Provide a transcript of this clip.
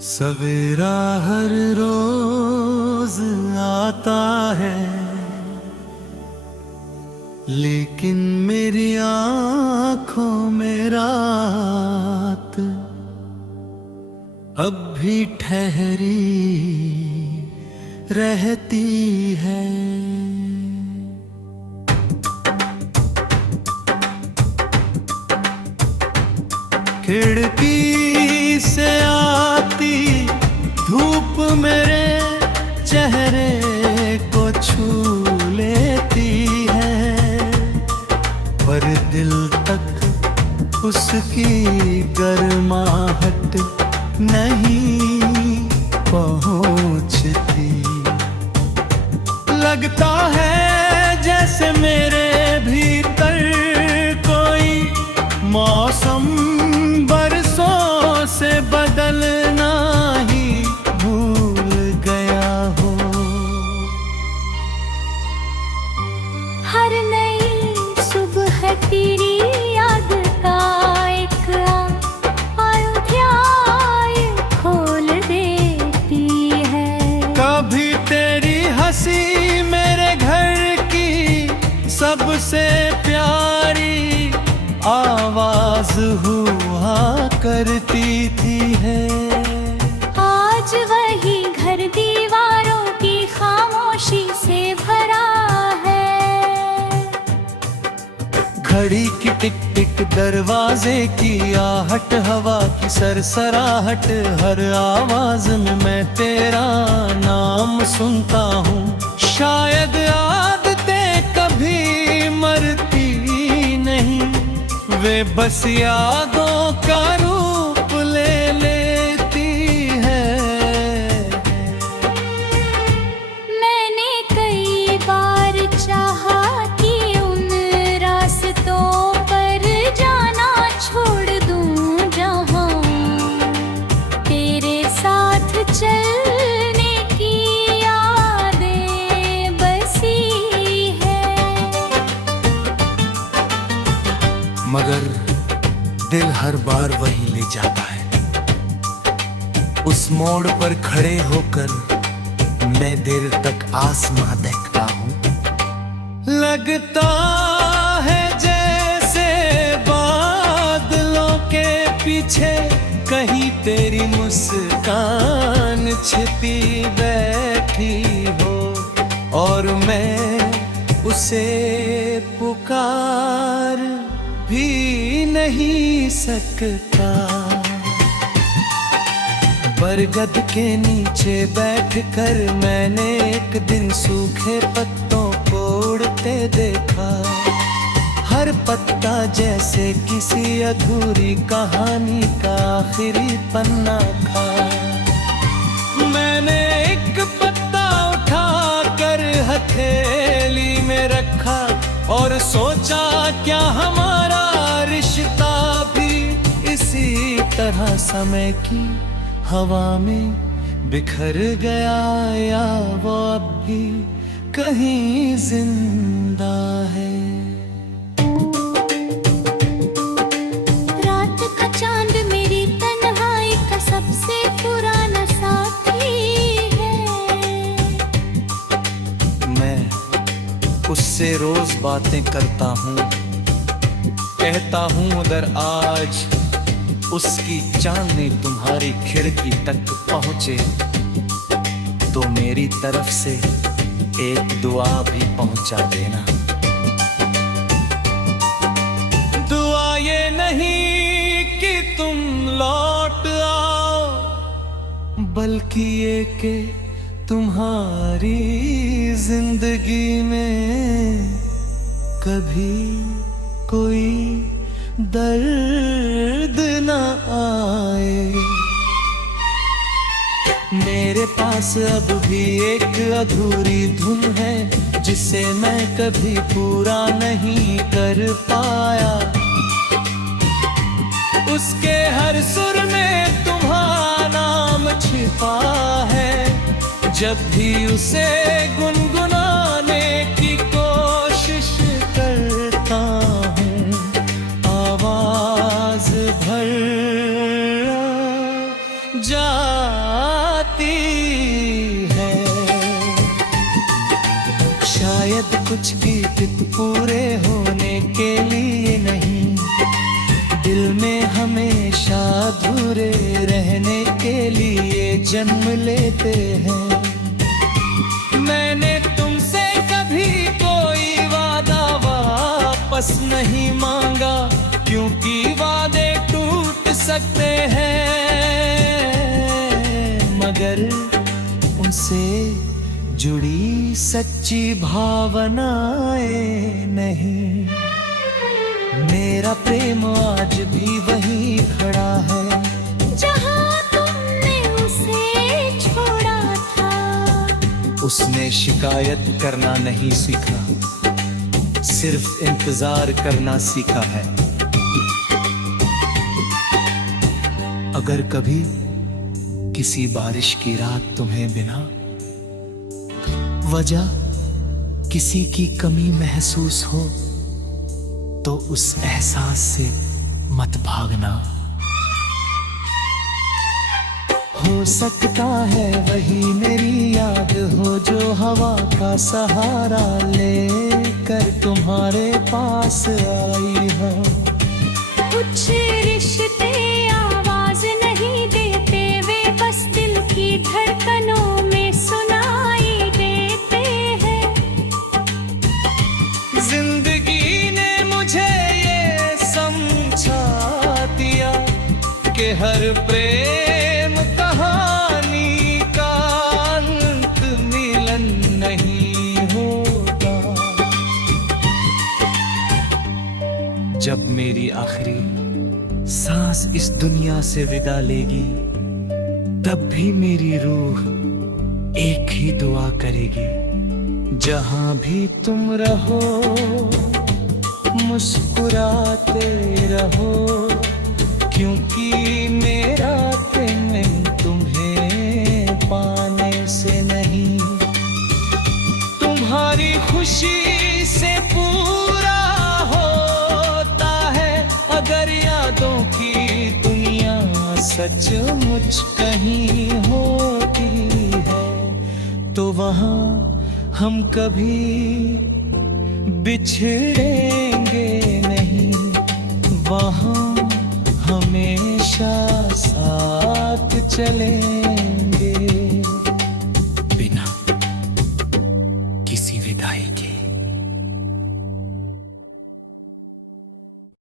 सवेरा हर रोज आता है, लेकिन मेरी आंखों में रात अब भी ठहरी रहती है। खिड़की से आती धूप मेरे चेहरे को छू लेती है, पर दिल तक उसकी गर्माहट नहीं पहुंचती। लगता है जैसे मेरे भीतर कोई मौसम बरसों से बदलना ही भूल गया हो। हर नई सुबह तेरी याद का एक अध्याय खोल देती है। कभी तेरी हंसी मेरे घर की सबसे प्यारी आवाज हुआ करती थी है। आज वही घर दीवारों की खामोशी से भरा है। घड़ी की टिक टिक, दरवाजे की आहट, हवा की सरसराहट, हर आवाज में मैं तेरा नाम सुनता हूँ। शायद आदतें कभी मरती नहीं, वे बस यादों का रूप ले लेती है। मैंने कई बार चाहा कि उन रास्तों पर जाना छोड़ दूं जहां तेरे साथ चलने की यादें बसी है। मगर दिल हर बार वही ले जाता है। उस मोड़ पर खड़े होकर मैं देर तक आसमां देखता हूँ। लगता है जैसे बादलों के पीछे कहीं तेरी मुस्कान छिपी बैठी हो, और मैं उसे पुकार भी नहीं सकता। बरगद के नीचे बैठकर मैंने एक दिन सूखे पत्तों को उड़ते देखा। हर पत्ता जैसे किसी अधूरी कहानी का आखिरी पन्ना था। मैंने एक पत्ता उठाकर हथेली में रखा और सोचा क्या हमारा रिश्ता भी इसी तरह समय की हवा में बिखर गया, या वो अब भी कहीं जिंदा है। रात का चांद मेरी तन्हाई का सबसे पुराना साथी है। मैं उससे रोज बातें करता हूँ, कहता हूँ उधर आज उसकी चांदनी तुम्हारी खिड़की तक पहुँचे तो मेरी तरफ से एक दुआ भी पहुँचा देना। दुआ ये नहीं कि तुम लौट आओ, बल्कि ये कि तुम्हारी जिंदगी में कभी कोई दर्द न आए। मेरे पास अब भी एक अधूरी धुन है जिसे मैं कभी पूरा नहीं कर पाया। उसके हर सुर में तुम्हारा नाम छिपा है। जब भी उसे गुनगुनाने की कोशिश करता हूँ, आवाज भर जा आती है। शायद कुछ गीत पूरे होने के लिए नहीं, दिल में हमेशा अधूरे रहने के लिए जन्म लेते हैं। मैंने तुमसे कभी कोई वादा वापस नहीं मांगा, क्योंकि वादे टूट सकते हैं, मगर उनसे जुड़ी सच्ची भावनाएं नहीं। मेरा प्रेम आज भी वहीं खड़ा है जहाँ तुमने उसे छोड़ा था। उसने शिकायत करना नहीं सीखा, सिर्फ इंतजार करना सीखा है। अगर कभी किसी बारिश की रात तुम्हें बिना वजह किसी की कमी महसूस हो, तो उस एहसास से मत भागना। हो सकता है वही मेरी याद हो जो हवा का सहारा लेकर तुम्हारे पास आई हो। कुछ रिश्ते आवाज नहीं देते, वे बस दिल की धड़कनों में सुनाई देते हैं। जिंदगी ने मुझे ये समझा दिया कि हर प्रेम कहानी का अंत मिलन नहीं होता। जब मेरी आखिरी सांस इस दुनिया से विदा लेगी, तब भी मेरी रूह एक ही दुआ करेगी, जहां भी तुम रहो मुस्कुराते रहो, क्योंकि मेरा प्रेम तुम्हें पाने से नहीं, तुम्हारी खुशी से पूरा होता है। अगर यादों की दुनिया सचमुच कहीं होती है, तो वहां हम कभी बिछड़ेंगे नहीं, वहां हमेशा साथ चलेंगे।